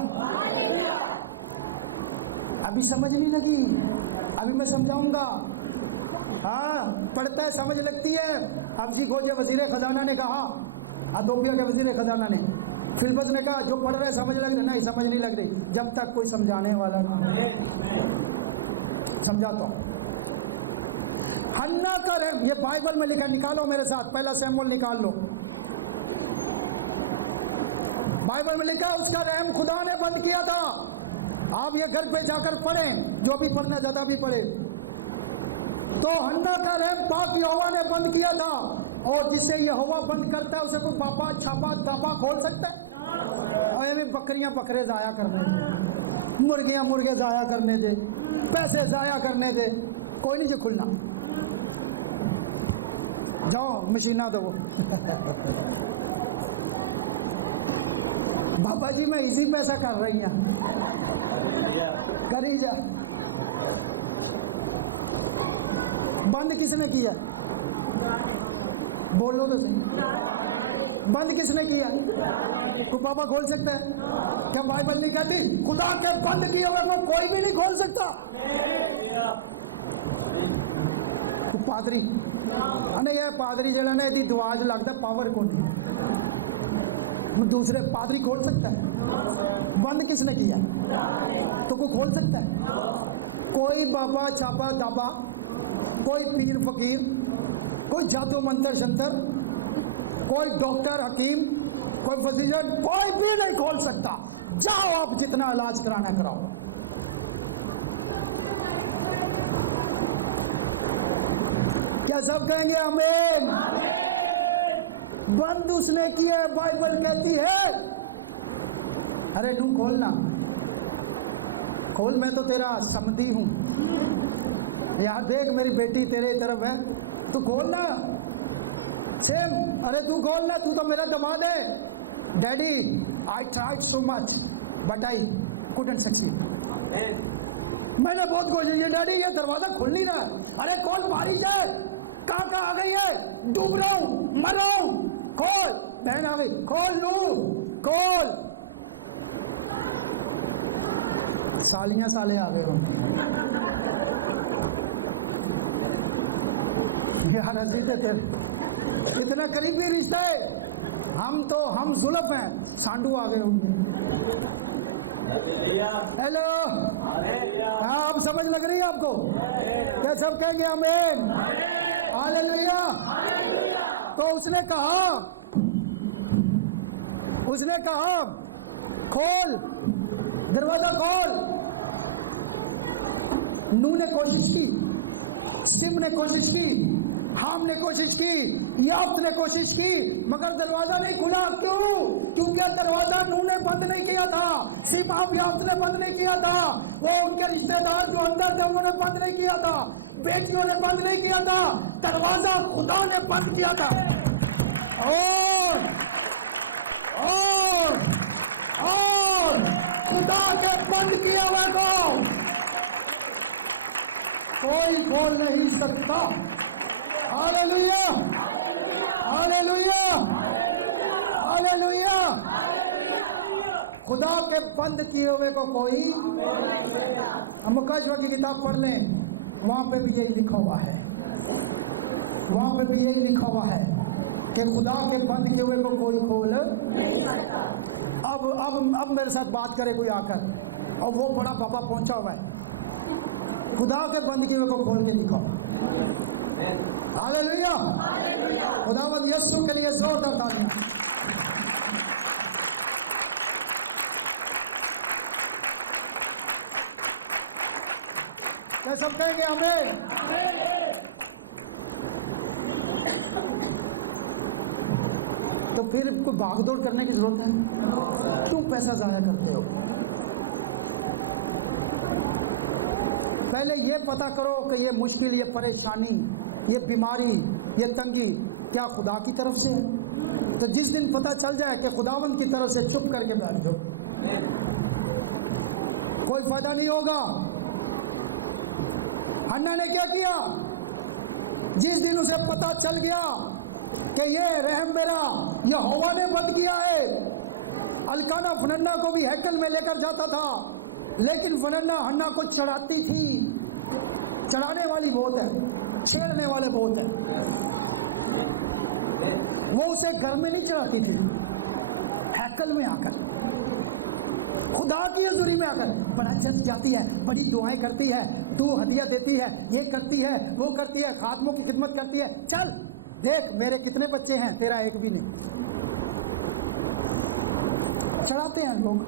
ابھی سمجھ نہیں لگی, ابھی میں سمجھاؤں گا. ہاں پڑھتا ہے سمجھ لگتی ہے. اب جی کھوجے وزیر خزانہ نے کہا, اتھوپیا کے وزیر خزانہ نے, فلبت نے کہا جو پڑھ رہے سمجھ لگ رہی, نہیں سمجھ نہیں لگ رہی جب تک کوئی سمجھانے والا نہ. سمجھاتا ہوں. حنا کا رحم, یہ بائبل میں لکھا, نکالو میرے ساتھ, پہلا سیموئیل نکال لو. بائبل میں لکھا اس کا رحم خدا نے بند کیا تھا. آپ یہ گھر پہ جا کر پڑھیں, جو بھی پڑھنا زیادہ بھی پڑھے. تو حنا کا رحم پاک یہوہ نے بند کیا تھا, اور جسے یہوہ بند کرتا ہے اسے کوئی پاپا چھاپا داپا کھول سکتا ہے؟ اور یہ بکریاں بکرے ضائع کرنے دے, مرغیاں مرغے ضائع کرنے دے, پیسے ضائع کرنے دے, کوئی نہیں جو کھلنا. جاؤ مشینہ دو. بابا جی میں اسی پیسہ کر رہی ہوں, کری جا. بند کس نے کیا؟ بولو تو صحیح. بند کس نے کیا؟ تو پاپا کھول سکتا ہے کیا؟ بائبل نہیں کہتی خدا کے بند کیے ہوئے کو کوئی بھی نہیں کھول سکتا. پادری نہیں ہے, پادری جڑا نا ایڈی دعا جو لگتا ہے پاور کو نہیں, دوسرے پادری کھول سکتا ہے. بند کس نے کیا؟ تو کوئی کھول سکتا ہے؟ کوئی بابا چھاپا دابا, کوئی پیر فقیر, کوئی جادو منتر شنتر, کوئی ڈاکٹر حکیم, کوئی فزیشن, کوئی بھی نہیں کھول سکتا. جاؤ آپ جتنا علاج کرانا کراؤ. کیا سب کہیں گے آمین؟ بند اس نے کیا ہے. بائبل کہتی ہے ارے تو کھولنا, کھول, میں تو تیرا سمدھی ہوں. یہاں دیکھ میری بیٹی تیرے طرف ہے, تو کھولنا. سیم, ارے تو کھولنا, تو تو میرا دماد ہے. Daddy I tried so much but I couldn't succeed. میں نے بہت کوشش کی ڈیڈی, یہ دروازہ کھل نہیں رہا. ارے کھول, بارش ہے, کہاں آ گئی ہے, ڈوب رہا ہوں, مر رہا ہوں, کھول. بہن آ گئی, کھول لوں, کھول. سالیاں سالے آ گئے ہوں. یار عزیز تیرے اتنا قریبی رشتہ ہے, ہم زلف ہیں, سانڈو آ گئے ہوں. ہیلو, ہاں اب سمجھ لگ رہی ہے آپ کو؟ کیا سب کہیں گے آمین؟ ہاللیلویا. تو اس نے کہا کھول, دروازہ کھول. نو نے کوشش کی, سم نے کوشش کی, حام نے کوشش کی, یافت نے کوشش کی, مگر دروازہ نہیں کھلا. کیوں؟ کیونکہ دروازہ نو نے بند نہیں کیا تھا, سم آپ یافت نے بند نہیں کیا تھا, وہ ان کے رشتے دار جو اندر تھے انہوں نے بند نہیں کیا تھا, بیٹیوں نے بند نہیں کیا تھا, دروازہ خدا نے بند کیا تھا. اور کوئی کھول نہیں سکتا. Hallelujah hallelujah hallelujah. خدا کے بند کیے ہوئے کو کوئی. ہم مکاشفہ کی کتاب پڑھ لیں, وہاں پہ بھی یہی لکھا ہوا ہے, وہاں پہ بھی یہی لکھا ہوا ہے کہ خدا کے بند کیے ہوئے کو کوئی کھول. اب میرے ساتھ بات کرے کوئی آ کر, اور وہ بڑا بابا پہنچا ہوا ہے, خدا کے بند کیے ہوئے کو کھول کے دکھاؤ. ہاللویا. خداوند یسوع کے لیے زوردار تالیاں. کیا سب کہیں گے ہمیں؟ تو پھر کوئی بھاگ دوڑ کرنے کی ضرورت ہے؟ کیوں پیسہ ضائع کرتے ہو؟ پہلے یہ پتا کرو کہ یہ مشکل, یہ پریشانی, یہ بیماری, یہ تنگی کیا خدا کی طرف سے ہے؟ تو جس دن پتہ چل جائے کہ خداوند کی طرف سے, چپ کر کے بیٹھ جاؤ, کوئی فائدہ نہیں ہوگا. حنا نے کیا کیا؟ جس دن اسے پتہ چل گیا کہ یہ رحم میرا یہوہ نے بند کیا ہے. الکانہ فننا کو بھی ہیکل میں لے کر جاتا تھا, لیکن فننا حنا کو چڑھاتی تھی. چڑھانے والی بہت ہے, چھیڑنے والے بہت ہیں. وہ اسے گھر میں نہیں چڑھاتی تھی, ہیکل میں آ کر, خدا کی حضوری میں آ کر بڑا جذب جاتی ہے, بڑی دعائیں کرتی ہے, تو ہدیہ دیتی ہے, یہ کرتی ہے, وہ کرتی ہے, خادموں کی خدمت کرتی ہے. چل دیکھ میرے کتنے بچے ہیں, تیرا ایک بھی نہیں. چڑھاتے ہیں لوگ.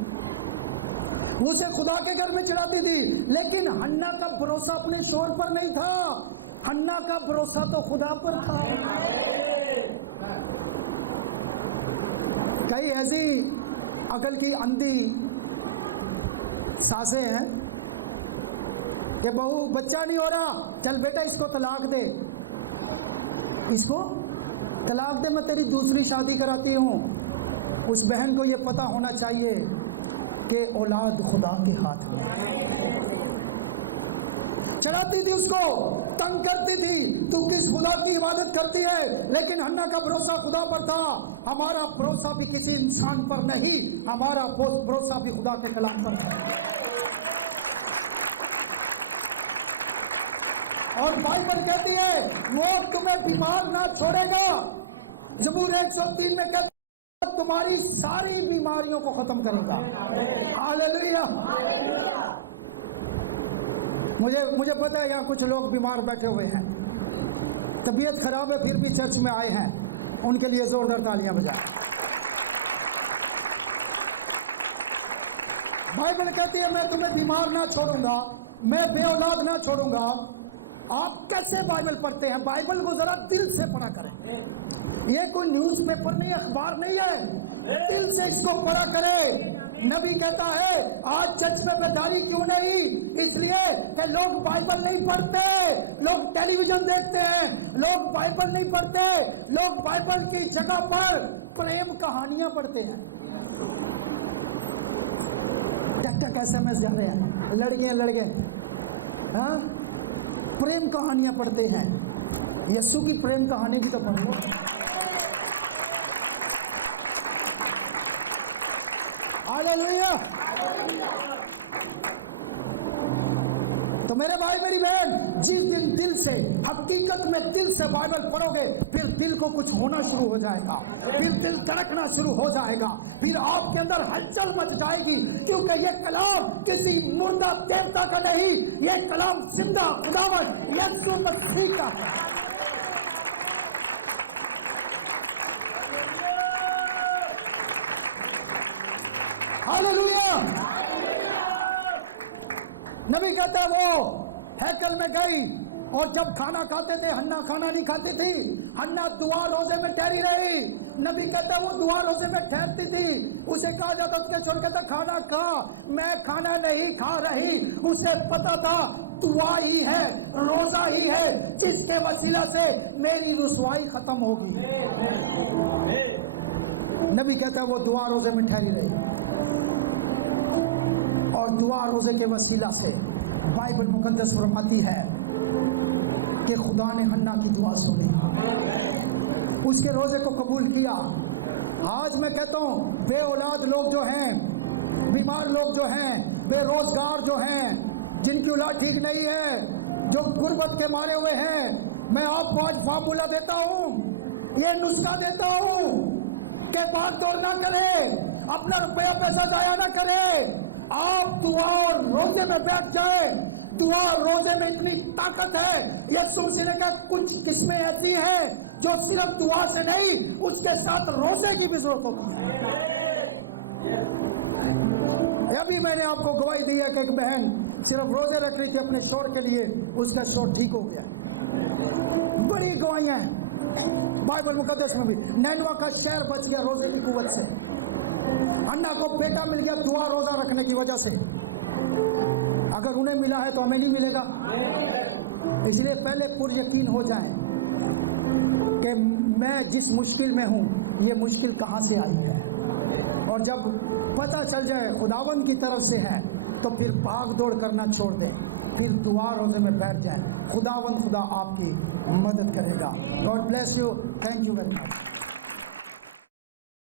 اسے خدا کے گھر میں چڑھاتی تھی, لیکن حنا کا بھروسہ اپنے شوہر پر نہیں تھا, حنا کا بھروسہ تو خدا پر تھا. کئی ایسی عقل کی اندھی ساسیں ہیں کہ بہو بچہ نہیں ہو رہا, چل بیٹا اس کو طلاق دے, اس کو طلاق دے, میں تیری دوسری شادی کراتی ہوں. اس بہن کو یہ پتہ ہونا چاہیے کہ اولاد خدا کے ہاتھ میں. چڑھاتی تھی, اس کو تنگ کرتی تھی, تو کس خدا کی عبادت کرتی ہے؟ لیکن حنا کا بھروسہ خدا پر تھا. ہمارا بھروسہ بھی کسی انسان پر نہیں, ہمارا بھروسہ بھی خدا کے کلام پر ہے. اور بائبل کہتی ہے وہ تمہیں بیمار نہ چھوڑے گا. زبور 103 میں کہتی ہے تمہاری ساری بیماریوں کو ختم کرے گا. ہاللویا. مجھے پتا ہے یہاں کچھ لوگ بیمار بیٹھے ہوئے ہیں, طبیعت خراب ہے, پھر بھی چرچ میں آئے ہیں. ان کے لیے زوردار تالیاں بجائیں. بائبل کہتی ہے میں تمہیں بیمار نہ چھوڑوں گا, میں بے اولاد نہ چھوڑوں گا. آپ کیسے بائبل پڑھتے ہیں؟ بائبل کو ذرا دل سے پڑھا کریں. یہ کوئی نیوز پیپر نہیں, اخبار نہیں ہے, دل سے اس کو پڑھا کرے. نبی کہتا ہے آج چرچ میں بیداری کیوں نہیں؟ اس لیے کہ لوگ بائبل نہیں پڑھتے, لوگ ٹیلی ویژن دیکھتے ہیں, لوگ بائبل نہیں پڑھتے, لوگ بائبل کی جگہ پر پریم کہانیاں پڑھتے ہیں. ٹک ایس ایم ایس جا رہے ہیں لڑکے, ہاں پریم کہانیاں پڑھتے ہیں. یسوع کی پریم کہانی بھی تو پڑھو. ہاللویا. تو میرے بھائی میری بہن, جس دن دل سے, حقیقت میں دل سے بائبل پڑھو گے, پھر دل کو کچھ ہونا شروع ہو جائے گا, پھر دل دھڑکنا شروع ہو جائے گا, پھر آپ کے اندر ہلچل مچ جائے گی. کیونکہ یہ کلام کسی مردہ دیوتا کا نہیں, یہ کلام زندہ خداوند یسوع مسیح کا ہے. ہاللویا. نبی کہتا ہے وہ ہیکل میں گئی, اور جب کھانا کھاتے تھے, حنا کھانا نہیں کھاتی تھی, حنا دعا روزے میں ٹھہری رہی. نبی کہتا ہے وہ دعا روزے میں ٹھہرتی تھی. اسے کہا جاتا اس کے چھوڑ کہتا کھانا کھا, میں کھانا نہیں کھا رہی. اسے پتا تھا دعا ہی ہے, روزہ ہی ہے جس کے وسیلہ سے میری رسوائی ختم ہوگی. نبی کہتا ہے وہ دعا روزے میں ٹھہری رہی, اور دعا روزے کے وسیلہ سے بائبل مقدس فرماتی ہے کہ خدا نے حنا کی دعا سنی، اس کے روزے کو قبول کیا۔ آج میں کہتا ہوں بے اولاد لوگ جو ہیں، بیمار لوگ جو ہیں، بے روزگار جو ہیں، جن کی اولاد ٹھیک نہیں ہے، جو غربت کے مارے ہوئے ہیں، میں آپ کو آج فارمولہ دیتا ہوں، یہ نسخہ دیتا ہوں کہ بھاگ دوڑ نہ کرے، اپنا روپیہ پیسہ ضائع نہ کرے، آپ دعا اور روزے میں بیٹھ جائے۔ دعا اور روزے میں اتنی طاقت ہے، یسوع مسیح نے کہا کچھ قسمیں ایسی ہیں جو صرف دعا سے نہیں، اس کے ساتھ روزے کی بھی ضرورت ہوتی ہے۔ ابھی میں نے آپ کو گواہی دی ہے کہ ایک بہن صرف روزے رکھ رہی تھی اپنے شوہر کے لیے، اس کا شوہر ٹھیک ہو گیا۔ بڑی گواہیاں ہیں بائبل مقدس میں بھی۔ نینوا کا شہر بچ گیا روزے کی قوت سے، حنا کو بیٹا مل گیا دعا روزہ رکھنے کی وجہ سے۔ اگر انہیں ملا ہے تو ہمیں نہیں ملے گا؟ اس لیے پہلے پر یقین ہو جائیں کہ میں جس مشکل میں ہوں یہ مشکل کہاں سے آئی ہے، اور جب پتہ چل جائے خداوند کی طرف سے ہے تو پھر بھاگ دوڑ کرنا چھوڑ دیں، پھر دعا روزے میں بیٹھ جائیں، خداوند خدا آپ کی مدد کرے گا۔ God bless you, thank you very much.